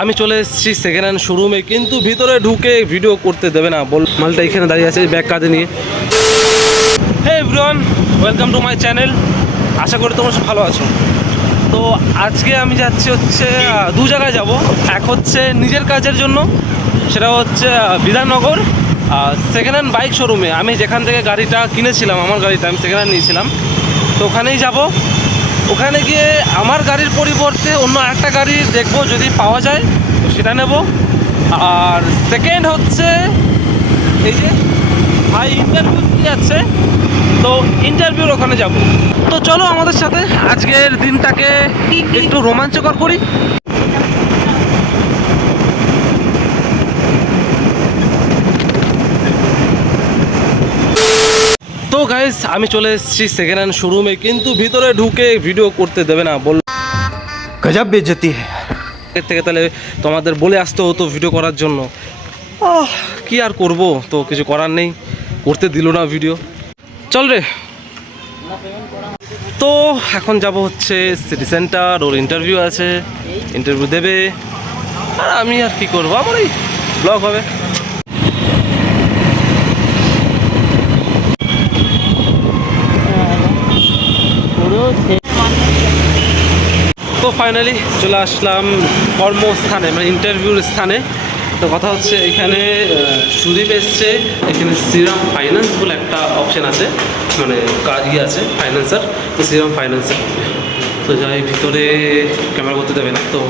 আমি চলে এসেছি সেকেন্ড হ্যান্ড শোরুমে, কিন্তু ভিতরে ঢুকে ভিডিও করতে দেবে না। বল, মালটা এখানে দাঁড়িয়ে আছে ব্যাগ কাঁধে নিয়ে। Hey everyone, welcome to my channel. আশা করি তোমরা সব ভালো আছো। তো আজকে আমি যাচ্ছি হচ্ছে দু জায়গায় যাব। এক হচ্ছে নিজের কাজের জন্য, সেটা হচ্ছে বিধাননগর সেকেন্ড হ্যান্ড বাইক শোরুমে। আমি যেখান থেকে গাড়িটা কিনেছিলাম, আমার গাড়িটা আমি সেকেন্ড হ্যান্ড নিয়েছিলাম, তো ওখানেই যাব। ওখানে গিয়ে আমার গাড়ির পরিবর্তে অন্য একটা গাড়ি দেখবো, যদি পাওয়া যায় তো সেটা নেব। আর সেকেন্ড হচ্ছে এই যে ভাই ইন্টারভিউ যাচ্ছে, তো ইন্টারভিউর ওখানে যাব। তো চলো আমাদের সাথে আজকের দিনটাকে একটু রোমাঞ্চকর করি। তো গাইস, আমি চলে এসেছি সেকেন্ড হ্যান্ড শোরুমে, কিন্তু ভিতরে ঢুকে ভিডিও করতে দেবে না। বল, গজব বেইজ্জতি এর থেকে তাহলে তোমাদের বলে আসতে হতো ভিডিও করার জন্য। কি আর করব, তো কিছু করার নেই, করতে দিল না ভিডিও। চল রে। তো এখন যাব হচ্ছে সিটি সেন্টার, ওর ইন্টারভিউ আছে, ইন্টারভিউ দেবে। আর আমি আর কি করবো, আমার এই ব্লগ হবে। তো ফাইনালি চলে আসলাম কর্মস্থানে, মানে ইন্টারভিউর স্থানে। তো কথা হচ্ছে এখানে সুদীপ এসছে, এখানে শ্রীরাম ফাইন্যান্স বলে একটা অপশান আছে, মানে কাজই আছে ফাইন্যান্সার। তো শ্রীরাম ফাইন্যান্সের, তো যাই ভিতরে, ক্যামেরা করতে দেবে না। তো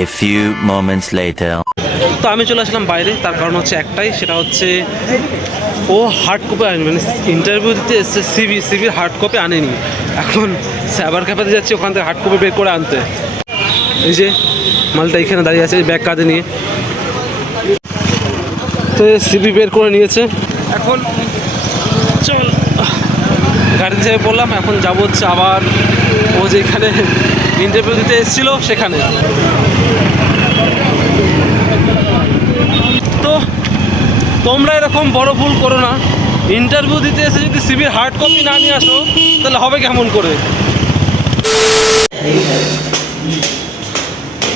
A few moments later. তো আমি চলে আসলাম বাইরে, তার কারণ হচ্ছে একটাই, সেটা হচ্ছে ও হার্ড কপি আনেনি, মানে ইন্টারভিউ দিতে এসছে, সিভির হার্ড কপি আনেনি। এখন সাইবার ক্যাফেতে যাচ্ছি, ওখান থেকে হার্ড কপি বের করে আনতে। এই যে মালটা এখানে দাঁড়িয়ে আছে ব্যাগ কাঁধে নিয়ে, তো সিভি বের করে নিয়েছে। এখন চল গাড়ি থেকে বললাম, এখন যাবো হচ্ছে আবার ও যেখানে ইন্টারভিউ দিতে এসেছিলো সেখানে। তো তোমরা এরকম বড় ভুল করো না, ইন্টারভিউ দিতে এসে যদি সিভির হার্ড কপি না নিয়ে আসো তাহলে হবে কেমন করে।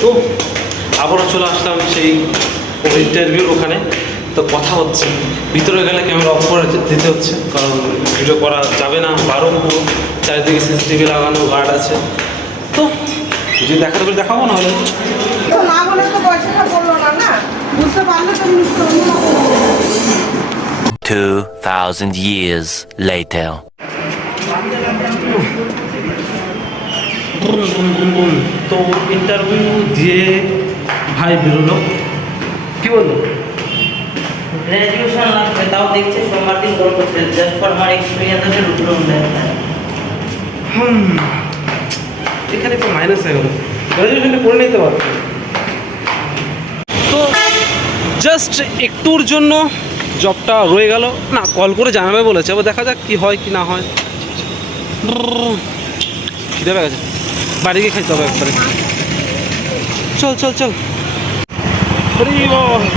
তো আবারও চলে আসলাম সেই ইন্টারভিউর ওখানে। তো কথা হচ্ছে ভিতরে গেলে ক্যামেরা অফ করে দিতে হচ্ছে, কারণ ভিডিও করা যাবে না, বারণ পুরো চারিদিকে সিসিটিভি লাগানো, গার্ড আছে। তো যদি দেখাতে পারি দেখাবো, না হলে না বলে তো পয়সাটা বললো না, না বুঝতে পারলে তো 2000 years later. তো ইন্টারভিউ দিয়ে ভাই বেরোলো, কি বললো? গ্র্যাজুয়েশন লাগবে, তাও দেখছে সোমবার দিন কল করছে, জাস্ট ফর আমার এক্সপিরিয়েন্স আছে রুম দেয়। এখানে একটু মাইনাস হয়ে গেল, গ্র্যাজুয়েশনটা করে নিতে পারবে। তো জাস্ট একটুর জন্য জবটা রয়ে গেল, না কল করে জানাবে বলেছে, এবার দেখা যাক কি হয় কি না হয়। খিদে পেয়ে গেছে, বাড়ি গিয়ে খাইতে হবে একবারে। চল চল চল।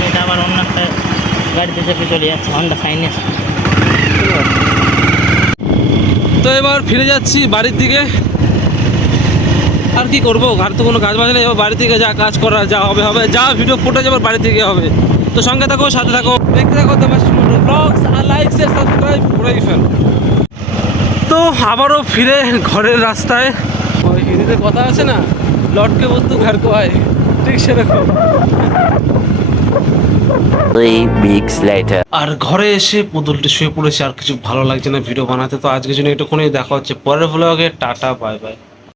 এটা আবার অন্য একটা গাড়িতে চেপে চলে যাচ্ছে, হন্ডা সাইনেস। তো এবার ফিরে যাচ্ছি বাড়ির দিকে। আর কি করবো, ঘর তো কোনো কাজ বাজ নেই, এবার বাড়ি থেকে যা কাজ করা যা হবে হবে, যা ভিডিও ফুটেজ এবার বাড়ি থেকে হবে। তো সঙ্গে থাকো, সাথে থাকো, দেখতে থাকো ব্লগস, আর লাইক শেয়ার সাবস্ক্রাইব করেই ফেল। তো আবারও ফিরে ঘরের রাস্তায়, ওই হিন্দিতে কথা আছে না, লটকে বস্তু ঘর কো আয়, ঠিক সেরকম। 3 weeks later. আর ঘরে এসে পুতুলটি শুয়ে পড়েছে, আর কিছু ভালো লাগছে না ভিডিও বানাতে। তো আজকের জন্য একটুখানি দেখা হচ্ছে পরের ভ্লগে। Tata, bye bye.